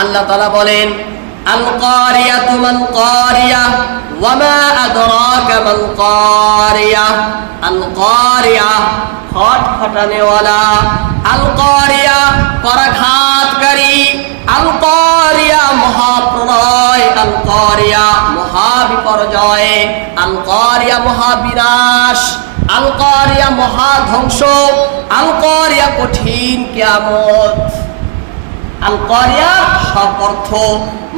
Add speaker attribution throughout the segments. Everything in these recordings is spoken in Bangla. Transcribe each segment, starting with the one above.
Speaker 1: আল্লাহ তাআলা বলেন পরাঘাতকারী। মহাবিনাশ। মহাধ্বংস। আল কারিয়া কঠিন কিয়ামত। আল কারিয়া সব অর্থ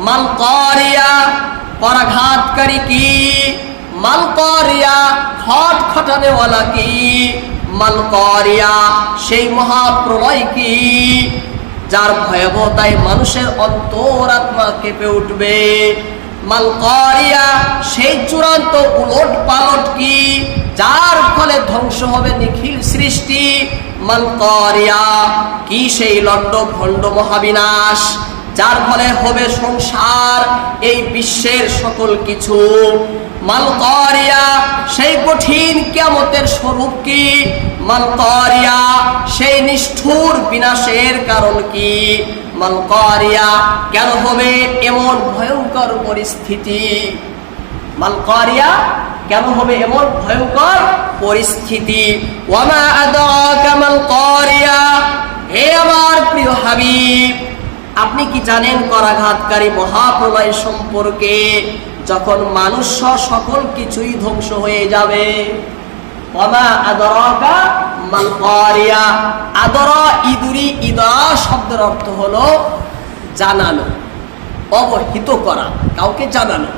Speaker 1: মাল পরাঘাতকারী কি? মাল কারিয়া খট খটানেওয়ালা কি? মাল কারিয়া সেই মহাপ্রলয় কি? যার ভয়াবহতায় মানুষের অন্তরাত্মা কেঁপে উঠবে। মাল কারিয়া সেই চূড়ান্ত উলট পালট কি? যার ফলে ধ্বংস হবে নিখিল সৃষ্টি। মাল কি সেই লন্ড ভণ্ড মহাবিনাশ, যার ফলে হবে সংসার, এই বিশ্বের সকল কিছু। মালকারিয়া সেই কঠিন কিয়ামতের স্বরূপ কি? মালকারিয়া সেই নিষ্ঠুর বিনাশের কারণ কি? মালকারিয়া কেন হবে এমন ভয়ঙ্কর পরিস্থিতি? মালকারিয়া কেন হবে এমন ভয়ঙ্কর পরিস্থিতি। ওয়ামা আদরাকা মালকারিয়া হে আমার প্রিয় হাবিব, আপনি কি জানেন করাঘাতকারী মহাপ্রলয় সম্পর্কে? যখন মানুষ সকল কিছুই ধ্বংস হয়ে যাবে। ইদুরি ইদা শব্দের অর্থ হলো জানানো, অবহিত করা, কাউকে জানানো।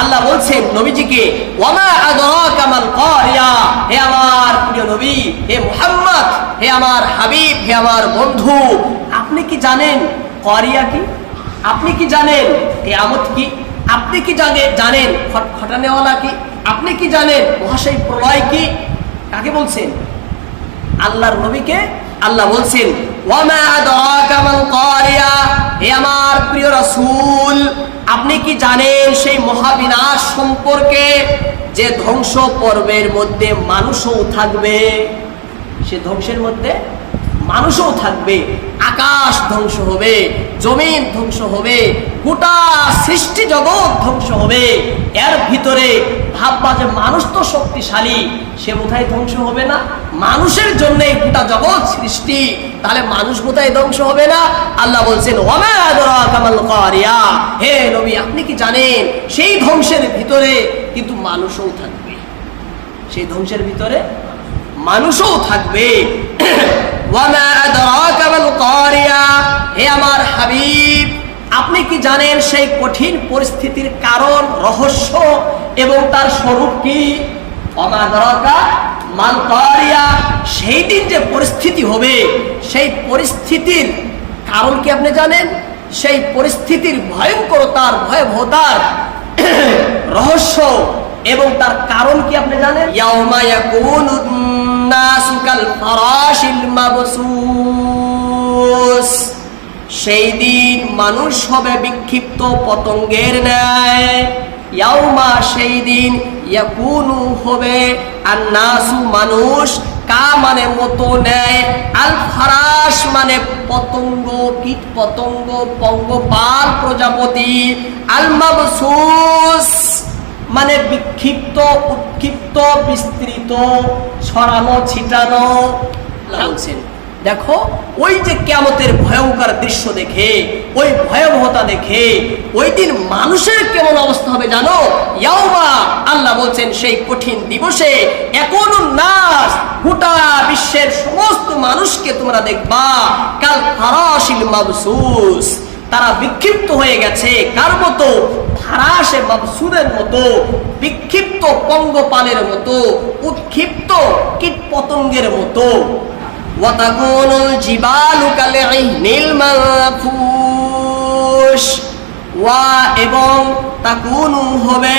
Speaker 1: আল্লাহ বলছেন, নবীজিকে, ওয়ামা আদরাকা মাল কারিয়া হে আমার প্রিয় নবী, হে মুহাম্মদ, হে আমার হাবিব, হে আমার বন্ধু, আপনি কি জানেন কারিয়া কি? আপনি কি জানেন কিয়ামত কি? আপনি কি জানে জানেন খটানেওয়ালা কি? আপনি কি জানেন মহাশয় প্রলয় কি? কাকে বলছেন? আল্লাহর নবীকে আল্লাহ বলছেন, ওয়ামা আদরাকা কি জানেন সেই মহাবিনাশ সম্পর্কে? যে ধ্বংস পর্বের মধ্যে মানুষও থাকবে। সে ধ্বংসের মধ্যে মানুষও থাকবে। আকাশ ধ্বংস হবে, জমিন ধ্বংস হবে, গোটা সৃষ্টি জগৎ ধ্বংস হবে। এর ভিতরে ভাববা যে মানুষ তো শক্তিশালী, সে বোধহয় ধ্বংস হবে না। মানুষের জন্য গোটা জগৎ সৃষ্টি, তাহলে মানুষ বোধহয় ধ্বংস হবে না। আল্লাহ বলছেন হে নবী, আপনি কি জানেন, সেই ধ্বংসের ভিতরে কিন্তু মানুষও থাকবে। সেই ধ্বংসের ভিতরে মানুষও থাকবে। হে আমার হাবিব, আপনি কি জানেন সেই কঠিন পরিস্থিতির কারণ, রহস্য? এবং তার স্বরূপ কি? সেই দিন যে পরিস্থিতি হবে, সেই পরিস্থিতির কারণ কি আপনি জানেন? সেই পরিস্থিতির ভয়ঙ্করতার, ভয়াবহতার রহস্য এবং তার কারণ কি আপনি জানেন? সেই দিন মানুষ হবে বিক্ষিপ্ত পতঙ্গের ন্যায়। ইয়াউমা সেই দিন ইয়াকুনু হবে আর নাসু মানুষ কা মানে মতো নেয় আল ফারাস মানে পতঙ্গ কীট পতঙ্গ পঙ্গপাল প্রজাপতি আল মাবসুস মানে বিক্ষিপ্ত, উৎক্ষিপ্ত, বিস্তৃত, ছড়ানো, ছিটানো। বলছেন দেখো, ওই যে কেমতের ভয়ঙ্কর দৃশ্য দেখে, ওই ভয়াবহতা দেখে, ওই দিন মানুষের কেমন অবস্থা হবে জানো? ইয়াওমা আল্লাহ বলছেন, সেই কঠিন দিবসে এখন নাস, গোটা বিশ্বের সমস্ত মানুষকে তোমরা দেখবা। কাল ফারাশিল মাবসুস, তারা বিক্ষিপ্ত হয়ে গেছে। কার মতো? ফারাসে মাবসুরের মতো, বিক্ষিপ্ত পঙ্গপালের মতো, উৎক্ষিপ্ত কীট পতঙ্গের মতো। ওয়াতাকুনুল জিবালু কালইহনিল মানফুস ওয়া এবং তাকুনু হবে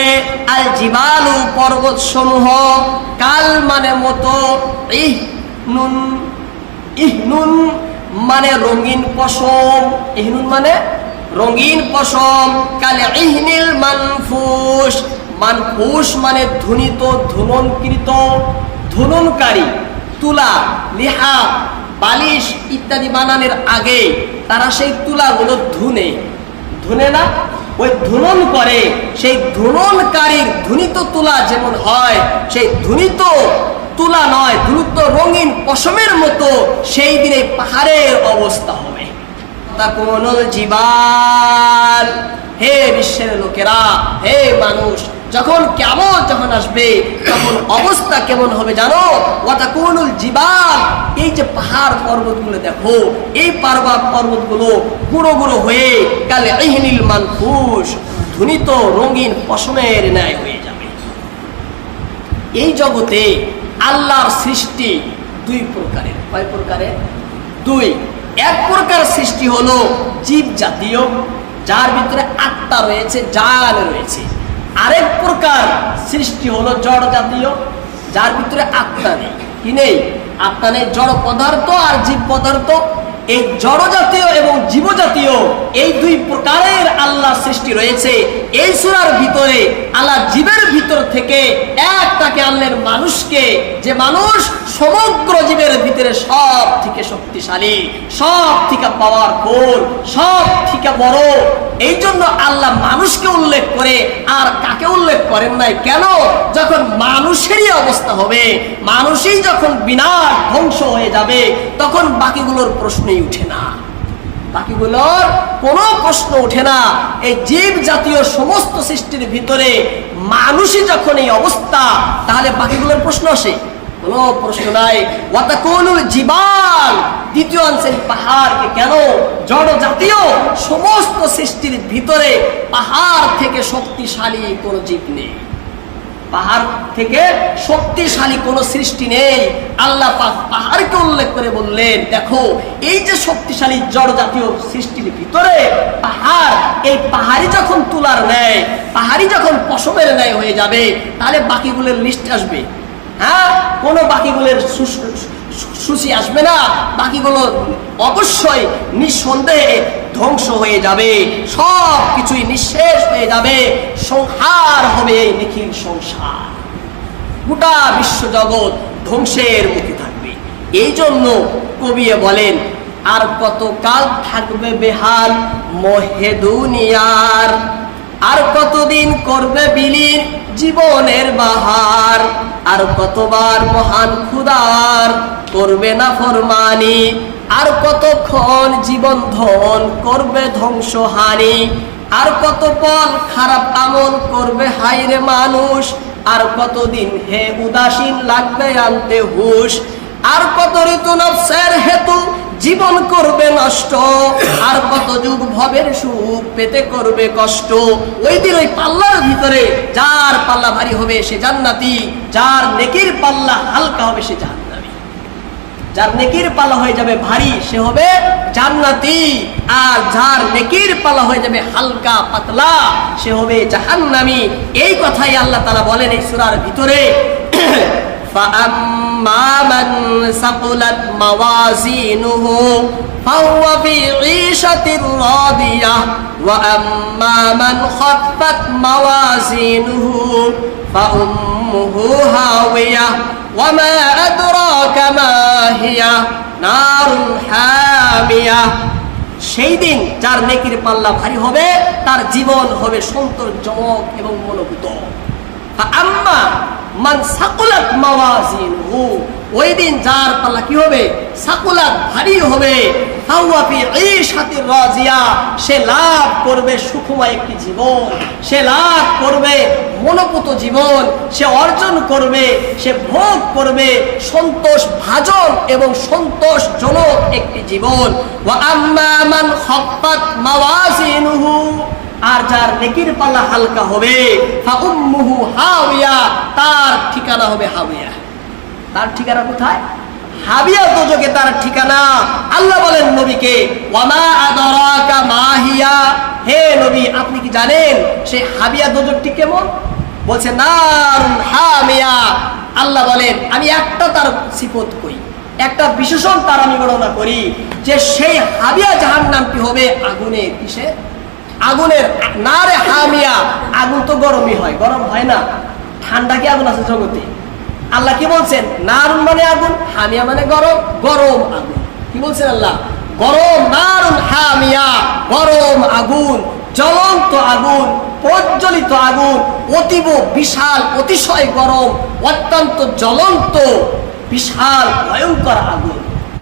Speaker 1: আল জিবালু পর্বত সমূহ কাল মানে মতো ইহ নুন ইহনুন মানে রঙিন পশম। ইহনুন মানে রঙিন পশম। কালে ইহনিল মানফুস মানফুস মানে ধুনিত ধুননকৃত ধুননকারী তুলা লিহা বালিশ ইত্যাদি বানানোর আগে তারা সেই তুলাগুলো ধুনে। ধুনে না? ওই ধুনন করে। সেই ধুননকারীর ধুনিত তুলা যেমন হয়, সেই ধুনিত তুলা নয়, ধুনিত রঙিন পশমের মতো সেই দিনে পাহাড়ের অবস্থা হবে। জিবাল হে বিশ্বের লোকেরা, হে মানুষ যখন কেমন যখন আসবে, তখন অবস্থা কেমন হবে জানো? ওয়াতাকুনুল জিবাল, এই যে পাহাড় পর্বতগুলো দেখো, এই পার্বত পর্বতগুলো গুঁড়ো গুঁড়ো হয়ে কালে ইহনিল মানফুস, ধুনিত রঙিন পশমের ন্যায় হয়ে যাবে। এই জগতে আল্লাহর সৃষ্টি দুই প্রকারের। কয় প্রকারের? দুই। এক প্রকার সৃষ্টি হলো জীব জাতীয় যার ভিতরে আত্মা রয়েছে, জাল রয়েছে। আরেক প্রকার সৃষ্টি হলো জড় জাতীয়, যার ভিতরে আত্মা নেই। কি নেই? আত্মা নেই জড় পদার্থ আর জীব পদার্থ। এই জড় জাতীয় এবং জীব জাতীয় এই দুই প্রকারের আল্লাহ সৃষ্টি রয়েছে। এই সুরার ভিতরে আল্লাহ জীবের ভিতর থেকে এক তাকে আল্লের মানুষকে, যে মানুষ সমগ্র জীবের ভিতরে সব থেকে শক্তিশালী সব থেকে পাওয়ার ফুল সব থেকে বড়। এই জন্য আল্লাহ মানুষকে উল্লেখ করে আর কাকে উল্লেখ করেন নাই? কেন? যখন মানুষেরই অবস্থা হবে। মানুষই যখন বিনাশ ধ্বংস হয়ে যাবে, তখন বাকিগুলোর প্রশ্নই উঠে না। বাকিগুলোর কোনো প্রশ্ন ওঠে না। এই জীব জাতীয় সমস্ত সৃষ্টির ভিতরে মানুষই যখন এই অবস্থা, তাহলে বাকিগুলোর প্রশ্ন আসে। কোনো প্রশ্ন নাই। জিবাল, দ্বিতীয় পাহাড়কে কেন? জড় জাতীয় সমস্ত সৃষ্টির ভিতরে পাহাড় থেকে শক্তিশালী কোনো জীব নেই। পাহাড় থেকে শক্তিশালী কোনো সৃষ্টি নেই। আল্লাহ পাহাড়কে উল্লেখ করে বললেন, দেখো, এই যে শক্তিশালী জড় জাতীয় সৃষ্টির ভিতরে পাহাড়, এই পাহাড়ি যখন তুলার নেয় পাহাড়ি যখন পশমের ন্যায় হয়ে যাবে, তাহলে বাকিগুলোর লিস্ট আসবে। হ্যাঁ? কোনো বাকিগুলোর সুশি আসবে না। বাকিগুলো অবশ্যই নিঃসন্দেহে ধ্বংস হয়ে যাবে সব কিছুই নিঃশেষ হয়ে যাবে, সংহার হবে নিখিল সংসার। গোটা বিশ্বজগৎ ধ্বংসের মুখে থাকবে। এই জন্য কবিয়ে বলেন, আর কতকাল থাকবে বেহাল মহে দুনিয়ার আর কতদিন করবে বিলীন জীবনের বাহার? আর কতবার মহান খুদার করবে না ফরমানি? আর কতক্ষণ জীবন ধন করবে ধ্বংসহানি? আর কত পল খারাপ আমল করবে? হাইরে মানুষ, আর কতদিন হে উদাসীন লাগবে আনতে হুশ? আর কত ঋতু নফসের হেতু জীবন করবে নষ্ট? আর কত যুগ ভবের সুখ পেতে করবে কষ্ট? ওই দিন ওই পাল্লার ভিতরে যার পাল্লা ভারী হবে সে জান্নাতি, যার নেকির পাল্লা হালকা হবে সে জান্নাতি যার নেকির পাল্লা হয়ে যাবে ভারী সে হবে জান্নাতি আর যার নেকির পাল্লা হয়ে যাবে হালকা পাতলা সে হবে জাহান্নামি এই কথাই আল্লাহ তালা বলেন এই সুরার ভিতরে فأما من ثقلت موازينه فهو في عيشة راضية وأما من خفت موازينه فأمه هاوية وما أدراك সেই দিন যার নেকির পাল্লা ভারী হবে, তার জীবন হবে সন্তোষজনক এবং মনোভূত। আম্মা মান সাকুলাত মাওয়াজিন ওই দিন যার পাল্লা কি হবে? সাকুলাত ভারী হবে। সে লাভ করবে সুখময় একটি জীবন, সে লাভ করবে মনোপুত জীবন, সে অর্জন করবে, সে ভোগ করবে সন্তোষ ভাজন এবং সন্তোষজনক একটি জীবন। আর যার নেকির পাল্লা হালকা হবে তার ঠিকানা হবে হাওিয়া। তার ঠিকানা কোথায়? হাবিয়া দোজকে তার ঠিকানা আল্লাহ বলেন নবীকে মাহিয়া হে নবী, আপনি কি জানেন সেই হাবিয়া দোজকটি কেমন? বলছে, নারুন হামিয়া। আল্লাহ বলেন, আমি একটা তার সিফত কই একটা বিশেষণ তার আমি গণনা করি যে সেই হাবিয়া জাহান নামটি হবে আগুনে কিসের আগুনের না রে হামিয়া, আগুন তো গরমই হয়, গরম হয় না। ঠান্ডা কি আগুন আছে জগতে? আল্লাহ কি বলছেন? নারুন মানে আগুন, হামিয়া মানে গরম গরম আগুন। কি বলছেন আল্লাহ? গরম, নারুন, হামিয়া, গরম আগুন, জ্বলন্ত আগুন, প্রজ্বলিত আগুন, অতীব বিশাল, অতিশয় গরম, অত্যন্ত জ্বলন্ত, বিশাল, ভয়ঙ্কর আগুন।